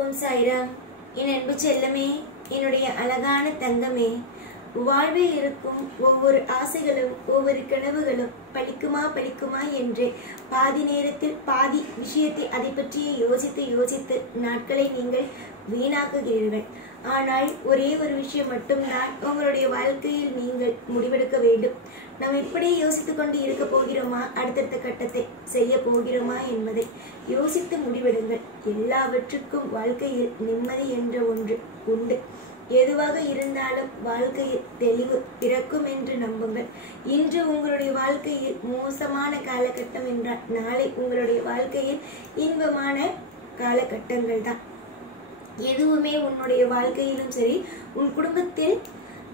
ஓம் சாய்ராம். என் அன்பு செல்லமே, என்னுடைய அழகான தங்கமே, வாழ்வில் இருக்கும் ஒவ்வொரு ஆசைகளும் ஒவ்வொரு கனவுகளும் பலிக்குமா என்று பாதி நேரத்தில் பாதி விஷயத்தை அதை பற்றியே யோசித்து நாட்களை நீங்கள் வீணாக்குகிறீர்கள். ஆனால் ஒரே ஒரு விஷயம் மட்டும்தான் உங்களுடைய வாழ்க்கையில் நீங்கள் முடிவெடுக்க வேண்டும். நாம் இப்படியே யோசித்துக் கொண்டு இருக்க போகிறோமா, அடுத்தடுத்த கட்டத்தை செய்ய போகிறோமா என்பதை யோசித்து முடிவெடுங்கள். எல்லாவற்றுக்கும் வாழ்க்கையில் நிம்மதி என்ற ஒன்று உண்டு. எதுவாக இருந்தாலும் வாழ்க்கையில் தெளிவு பிறக்கும் என்று நம்புங்கள். இன்று உங்களுடைய வாழ்க்கையில் மோசமான காலகட்டம் என்றால் நாளை உங்களுடைய வாழ்க்கையில் இன்பமான காலகட்டங்கள் தான். எதுவுமே உன்னுடைய வாழ்க்கையிலும் சரி, உன் குடும்பத்தில்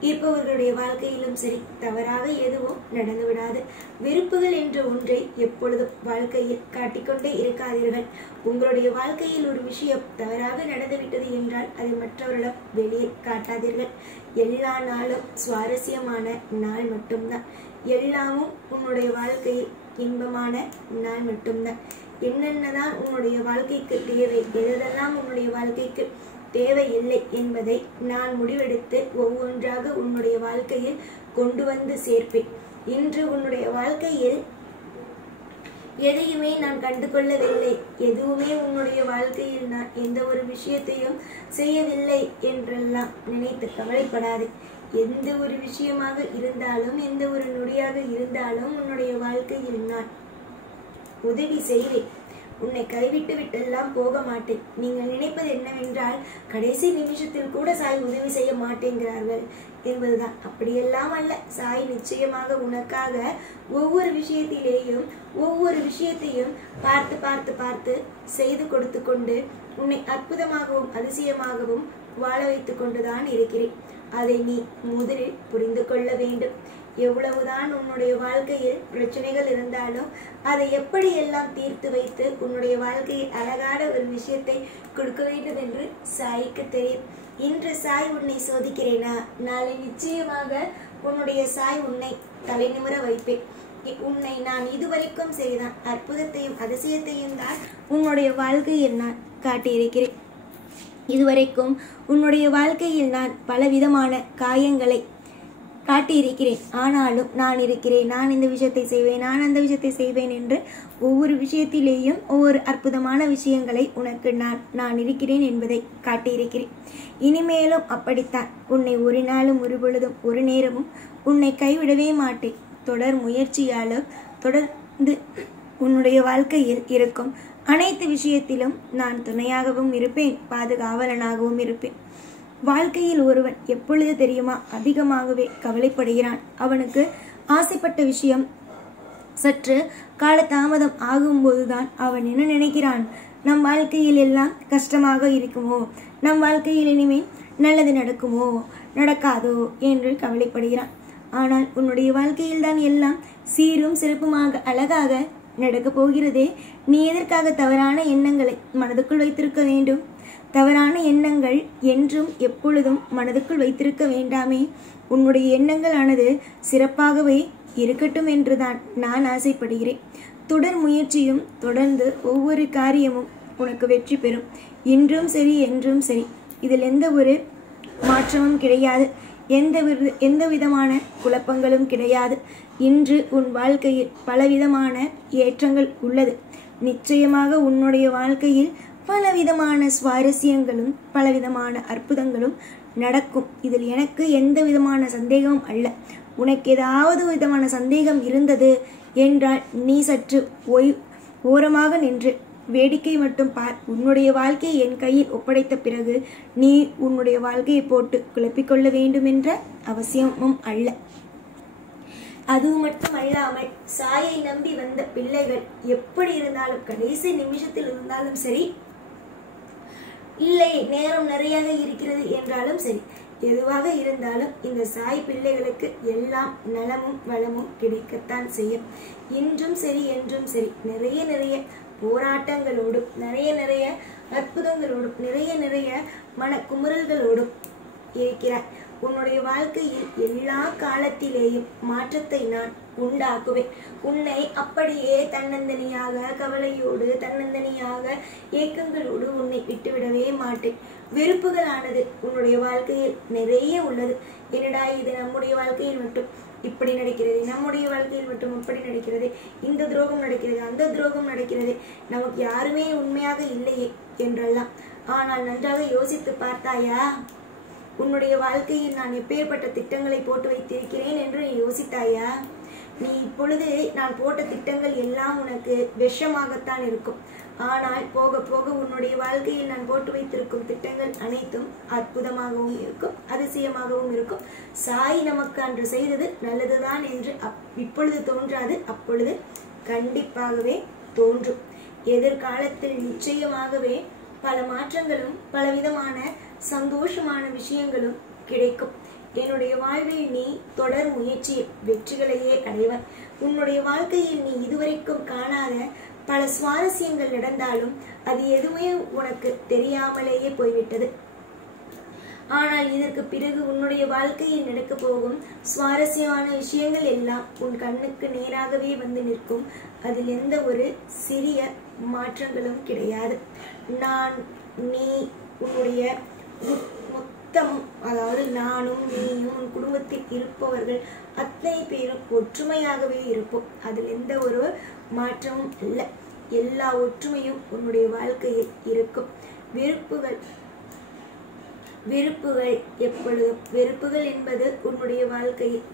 இருப்பவர்களுடைய வாழ்க்கையிலும் சரி, தவறாக எதுவும் நடந்து விடாது. வெறுப்புகள் என்ற ஒன்றை எப்பொழுதும் வாழ்க்கையில் காட்டிக்கொண்டே இருக்காதீர்கள். உங்களுடைய வாழ்க்கையில் ஒரு விஷயம் தவறாக நடந்துவிட்டது என்றால் அதை மற்றவர்களிடம் வெளியே காட்டாதீர்கள். எல்லா நாளும் சுவாரஸ்யமான நாள் மட்டும்தான். எல்லாமும் உன்னுடைய வாழ்க்கையில் இன்பமான நாள் மட்டும்தான். என்னென்னதான் உன்னுடைய வாழ்க்கைக்கு தேவை, எதெல்லாம் உன்னுடைய வாழ்க்கைக்கு தேவையில்லை என்பதை நான் முடிவெடுத்து ஒவ்வொன்றாக உன்னுடைய வாழ்க்கையில் கொண்டு வந்து சேர்ப்பேன். இன்று உன்னுடைய வாழ்க்கையில் எதையுமே நான் கண்டு கொள்ளவில்லை, எதுவுமே உன்னுடைய வாழ்க்கையில் நான் எந்த ஒரு விஷயத்தையும் செய்யவில்லை என்றெல்லாம் நினைத்து கவலைப்படாது. எந்த ஒரு விஷயமாக இருந்தாலும், எந்த ஒரு நொடியாக இருந்தாலும் உன்னுடைய வாழ்க்கையில் நான் உதவி செய்வேன். உன்னை கைவிட்டு விட்டெல்லாம் போக மாட்டேன். நீங்கள் நினைப்பது என்னவென்றால், கடைசி நிமிஷத்தில் கூட சாய் உதவி செய்ய மாட்டேங்கிறார்கள் என்பதுதான். அப்படியெல்லாம் அல்ல. சாய் நிச்சயமாக உனக்காக ஒவ்வொரு விஷயத்தையும் பார்த்து செய்து கொடுத்து கொண்டு உன்னை அற்புதமாகவும் அதிசயமாகவும் வாழ வைத்துக் கொண்டுதான் இருக்கிறேன். அதை நீ முதலில் புரிந்து கொள்ள வேண்டும். எவ்வளவுதான் உன்னுடைய வாழ்க்கையில் பிரச்சனைகள் இருந்தாலும் அதை எப்படி எல்லாம் தீர்த்து வைத்து உன்னுடைய வாழ்க்கையில் அழகான ஒரு விஷயத்தை கொடுக்க வேண்டும் என்று சாய்க்கு தெரியும். இன்று சாய் உன்னை சோதிக்கிறேனா, நாளை நிச்சயமாக உன்னுடைய சாய் உன்னை தலை நிமிர வைப்பேன். உன்னை நான் இதுவரைக்கும் செய்தான் அற்புதத்தையும் அதிசயத்தையும் தான் உன்னுடைய வாழ்க்கையில் நான் காட்டியிருக்கிறேன். இதுவரைக்கும் உன்னுடைய வாழ்க்கையில் நான் பலவிதமான காயங்களை காட்டியிருக்கிறேன். ஆனாலும் நான் இருக்கிறேன், நான் இந்த விஷயத்தை செய்வேன், நான் அந்த விஷயத்தை செய்வேன் என்று ஒவ்வொரு விஷயத்திலேயும் ஒவ்வொரு அற்புதமான விஷயங்களை உனக்கு நான் இருக்கிறேன் என்பதை காட்டியிருக்கிறேன். இனிமேலும் அப்படித்தான். உன்னை ஒரு நாளும் ஒரு பொழுதும் ஒரு நேரமும் உன்னை கைவிடவே மாட்டேன். தொடர் முயற்சியாலும் தொடர்ந்து உன்னுடைய வாழ்க்கையில் இருக்கும் அனைத்து விஷயத்திலும் நான் துணையாகவும் இருப்பேன், பாதுகாவலனாகவும் இருப்பேன். வாழ்க்கையில் ஒருவன் எப்பொழுது தெரியுமா அதிகமாகவே கவலைப்படுகிறான்? அவனுக்கு ஆசைப்பட்ட விஷயம் சற்று காலதாமதம் ஆகும்போதுதான் அவன் என்ன நினைக்கிறான், நம் வாழ்க்கையில் எல்லாம் கஷ்டமாக இருக்குமோ, நம் வாழ்க்கையில் இனிமேல் நல்லது நடக்குமோ நடக்காதோ என்று கவலைப்படுகிறான். ஆனால் உன்னுடைய வாழ்க்கையில் தான் எல்லாம் சீரும் சிறப்புமாக அழகாக நடக்கப் போகிறதே. நீ எதற்காக தவறான எண்ணங்களை மனதுக்குள் வைத்திருக்க வேண்டும்? தவறான எண்ணங்கள் என்றும் எப்பொழுதும் மனதுக்குள் வைத்திருக்க வேண்டாமே. உன்னுடைய எண்ணங்கள் ஆனது சிறப்பாகவே இருக்கட்டும் என்றுதான் நான் ஆசைப்படுகிறேன். தொடர் முயற்சியும் தொடர்ந்து ஒவ்வொரு காரியமும் உனக்கு வெற்றி பெறும். இன்றும் சரி என்றும் சரி, இதில் எந்த ஒரு மாற்றமும் கிடையாது. எந்த விதமான குழப்பங்களும் கிடையாது. இன்று உன் வாழ்க்கையில் பலவிதமான ஏற்றங்கள் உள்ளது. நிச்சயமாக உன்னுடைய வாழ்க்கையில் பலவிதமான சுவாரஸ்யங்களும் பலவிதமான அற்புதங்களும் நடக்கும். இதில் எனக்கு எந்த விதமான சந்தேகமும் அல்ல. உனக்கு ஏதாவது விதமான சந்தேகம் இருந்தது என்றால் நீ சற்று ஓரமாக நின்று வேடிக்கை மட்டும் பார். உன்னுடைய வாழ்க்கையை என் கையில் ஒப்படைத்த பிறகு நீ உன்னுடைய வாழ்க்கையை போட்டு குழப்பிக்கொள்ள வேண்டும் என்ற அவசியமும் அல்ல. அது மட்டும் அல்லாமல் சாயை நம்பி வந்த பிள்ளைகள் எப்படி இருந்தாலும், கடைசி நிமிஷத்தில் இருந்தாலும் சரி, இல்லை நேரம் நிறைய இருக்கிறது என்றாலும் சரி, எதுவாக இருந்தாலும் இந்த சாய் பிள்ளைகளுக்கு எல்லாம் நலமும் வளமும் கிடைக்கத்தான் செய்யும். இன்றும் சரி என்றும் சரி, நிறைய போராட்டங்களோடும் நிறைய அற்புதங்களோடும் நிறைய மன குமுறல்களோடும் இருக்கிறார். உன்னுடைய வாழ்க்கையில் எல்லா காலத்திலேயும் மாற்றத்தை நான் உண்டாக்குவேன். உன்னை அப்படியே தன்னந்தனியாக கவலையோடு தன்னந்தனியாக ஏக்கங்களோடு உன்னை விட்டுவிட விடவே மாட்டேன். வெறுப்புகளானது உன்னுடைய வாழ்க்கையில் நிறைய உள்ளது. என்னடா இது நம்முடைய வாழ்க்கையில் மட்டும் இப்படி நடக்கிறது, நம்முடைய வாழ்க்கையில் மட்டும் இப்படி நடக்கிறது, இந்த துரோகம் நடக்கிறது, அந்த துரோகம் நடக்கிறது, நமக்கு யாருமே உண்மையாக இல்லையே என்றெல்லாம். ஆனால் நன்றாக யோசித்து பார்த்தாயா? உன்னுடைய வாழ்க்கையில் நான் எப்பேற்பட்ட திட்டங்களை போட்டு வைத்திருக்கிறேன் என்று நீ யோசித்தாயா? நீ இப்பொழுது நான் போட்ட திட்டங்கள் எல்லாம் உனக்கு விஷமாகத்தான் இருக்கும். ஆனால் போக போக உன்னுடைய வாழ்க்கையில் நான் போட்டு வைத்திருக்கும் திட்டங்கள் அனைத்தும் அற்புதமாகவும் இருக்கும், அதிசயமாகவும் இருக்கும். சாய் நமக்கு அன்று செய்தது நல்லதுதான் என்று இப்பொழுது தோன்றாது, அப்பொழுது கண்டிப்பாகவே தோன்றும். எதிர்காலத்தில் நிச்சயமாகவே பல மாற்றங்களும் பலவிதமான சந்தோஷமான விஷயங்களும் கிடைக்கும். என்னுடைய வாழ்வில் நீ தொடர் முயற்சியில் வெற்றிகளையே அடைவாய். உன்னுடைய வாழ்க்கையில் நீ இதுவரைக்கும் காணாத பல சுவாரஸ்யங்கள் நடந்தாலும் அது எதுவுமே உனக்கு தெரியாமலேயே போய்விட்டது. ஆனால் இதற்கு பிறகு உன்னுடைய வாழ்க்கையில் நடக்க போகும் சுவாரஸ்யமான விஷயங்கள் எல்லாம் உன் கண்ணுக்கு நேராகவே வந்து நிற்கும். அதில் எந்த ஒரு சிறிய மாற்றங்களும் கிடையாது. நான், நீ, உன்னுடைய மொத்தம், அதாவது நானும் நீயும் உன் குடும்பத்தில் இருப்பவர்கள் அத்தனை பேரும் ஒற்றுமையாகவே இருப்போம். அதில் எந்த ஒரு மாற்றமும் இல்லை. எல்லா ஒற்றுமையும் உன்னுடைய வாழ்க்கையில் இருக்கும். வெறுப்புகள் எப்பொழுதும் வெறுப்புகள் என்பது உன்னுடைய வாழ்க்கையில்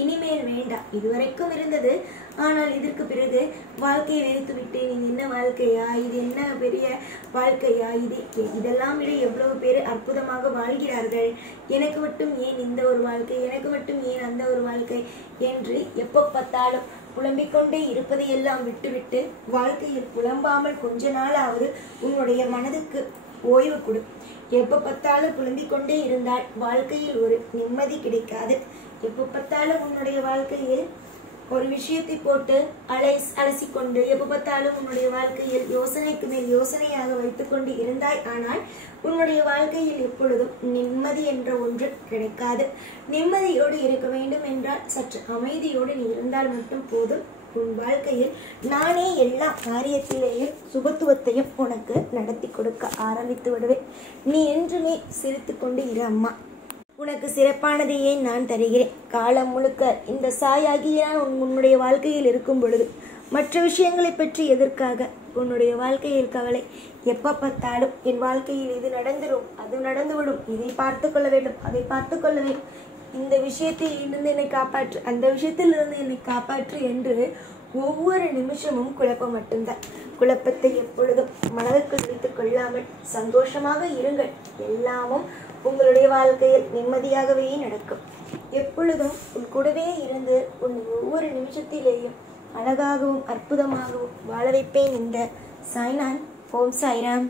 இனிமேல் வேண்டாம். இதுவரைக்கும் இருந்தது, ஆனால் இதற்கு பிறகு வாழ்க்கையை வெறுத்து விட்டேன். இது என்ன வாழ்க்கையா, இது என்ன பெரிய வாழ்க்கையா, இதெல்லாம் விட எவ்வளவு பேர் அற்புதமாக வாழ்கிறார்கள், எனக்கு மட்டும் ஏன் இந்த ஒரு வாழ்க்கை, எனக்கு மட்டும் ஏன் அந்த ஒரு வாழ்க்கை என்று எப்போ பார்த்தாலும் புலம்பிக் கொண்டே இருப்பதையெல்லாம் விட்டுவிட்டு வாழ்க்கையில் புலம்பாமல் கொஞ்ச நாளாவது உன்னுடைய மனதுக்கு ஓய்வு கொடு. எப்போ பார்த்தாலும் புலம்பிக் கொண்டே இருந்தால் வாழ்க்கையில் ஒரு நிம்மதி கிடைக்காது. எப்போ பார்த்தாலும் உன்னுடைய வாழ்க்கையில் ஒரு விஷயத்தை போட்டு அலசிக்கொண்டு எப்போ பார்த்தாலும் உன்னுடைய வாழ்க்கையில் யோசனைக்கு மேல் யோசனையாக வைத்துக்கொண்டு இருந்தாய். ஆனால் உன்னுடைய வாழ்க்கையில் எப்பொழுதும் நிம்மதி என்ற ஒன்று கிடைக்காது. நிம்மதியோடு இருக்க வேண்டும் என்றால் சற்று அமைதியோடு நீ இருந்தால் மட்டும் போதும். உன் வாழ்க்கையில் நானே எல்லா காரியத்திலேயும் சுபத்துவத்தையும் உனக்கு நடத்தி கொடுக்க ஆரம்பித்து விடுவேன். நீ என்றுமே சிரித்து கொண்டு இரு அம்மா. உனக்கு சிறப்பானதையே நான் தருகிறேன். காலம் முழுக்க இந்த சாயாகிய உன்னுடைய வாழ்க்கையில் இருக்கும் பொழுது மற்ற விஷயங்களை பற்றி எதற்காக உன்னுடைய வாழ்க்கையில் கவலை? எப்போ பார்த்தாலும் என் வாழ்க்கையில் இது நடந்துடும், அது நடந்துவிடும், இதை பார்த்து கொள்ள வேண்டும், அதை பார்த்து கொள்ள வேண்டும், இந்த விஷயத்தில் இருந்து என்னை காப்பாற்று, அந்த விஷயத்தில் இருந்து என்னை காப்பாற்று என்று ஒவ்வொரு நிமிஷமும் குழப்பம் மட்டும்தான். குழப்பத்தை எப்பொழுதும் மனதிற்குள் வைத்துக் கொள்ளாமல் சந்தோஷமாக இருங்கள். எல்லாமும் உங்களுடைய வாழ்க்கையில் நிம்மதியாகவே நடக்கும். எப்பொழுதும் உன் கூடவே இருந்து உன் ஒவ்வொரு நிமிஷத்திலேயும் அழகாகவும் அற்புதமாகவும் வாழ வைப்பேன். இந்த சாய்நாத். ஓம் சாய்ராம்.